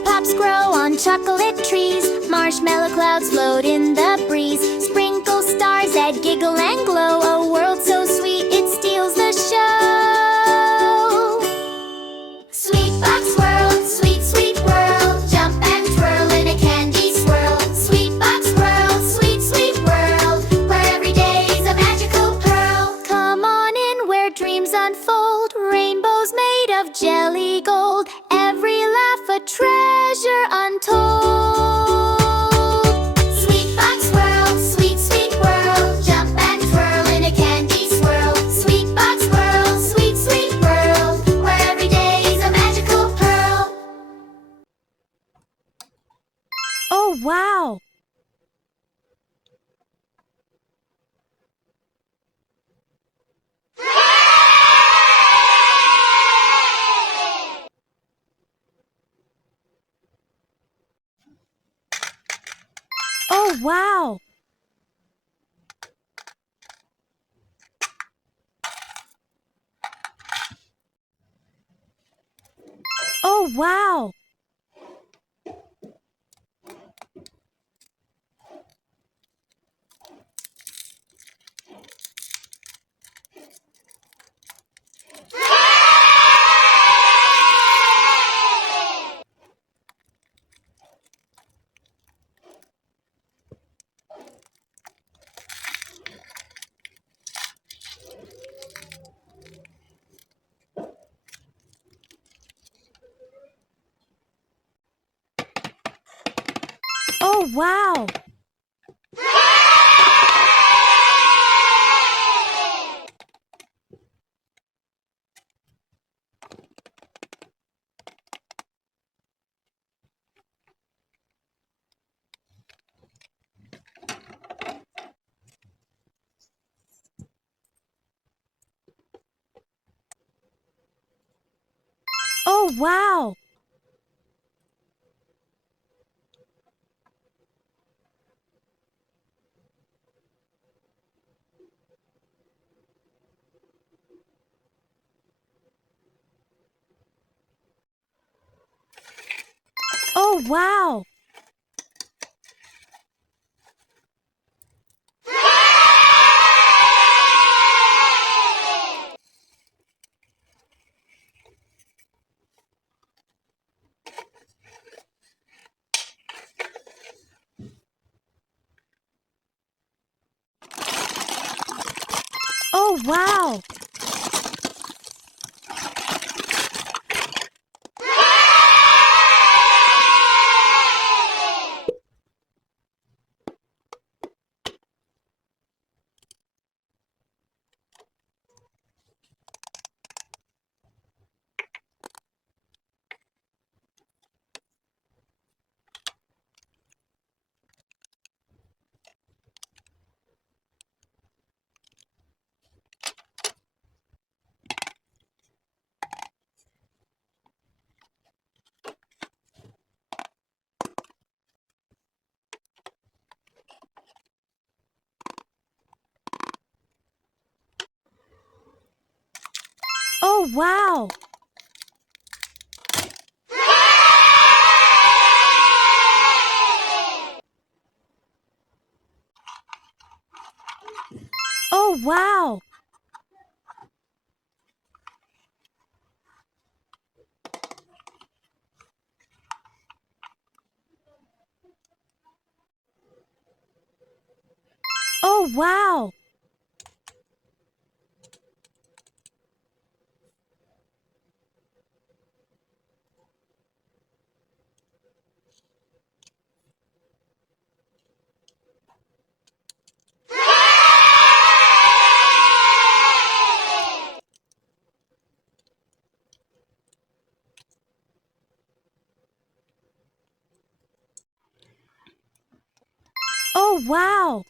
Lollipops grow on chocolate trees. Marshmallow clouds float in the breeze. Sprinkle stars that giggle and glow. A world so sweet it steals the show. SweetBox World, sweet, sweet world. Jump and twirl in a candy swirl. SweetBox World, sweet, sweet world, where every day's a magical pearl. Come on in where dreams unfold. Rainbows made of jelly gold. Every laugh a treasure untold. SweetBox World, sweet, sweet world. Jump and twirl in a candy swirl. SweetBox World, sweet, sweet world, where every day's a magical pearl. Oh, wow! Oh, wow! Oh, wow! Oh, wow! Oh, wow! Oh, wow! Oh, wow! Oh, wow! Oh, wow! Oh, wow! Oh, wow!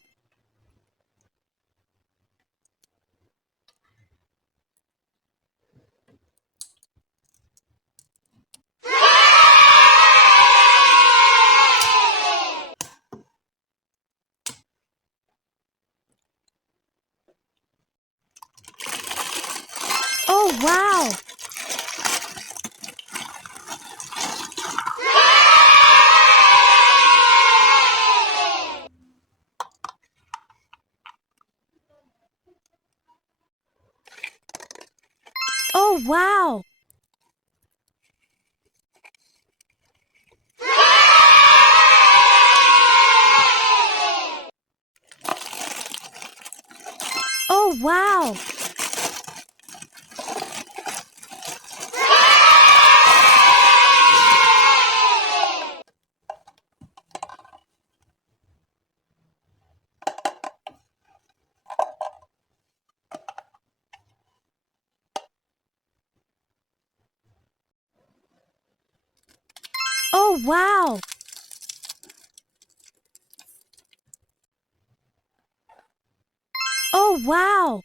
Oh, wow! Oh, wow. Oh, wow.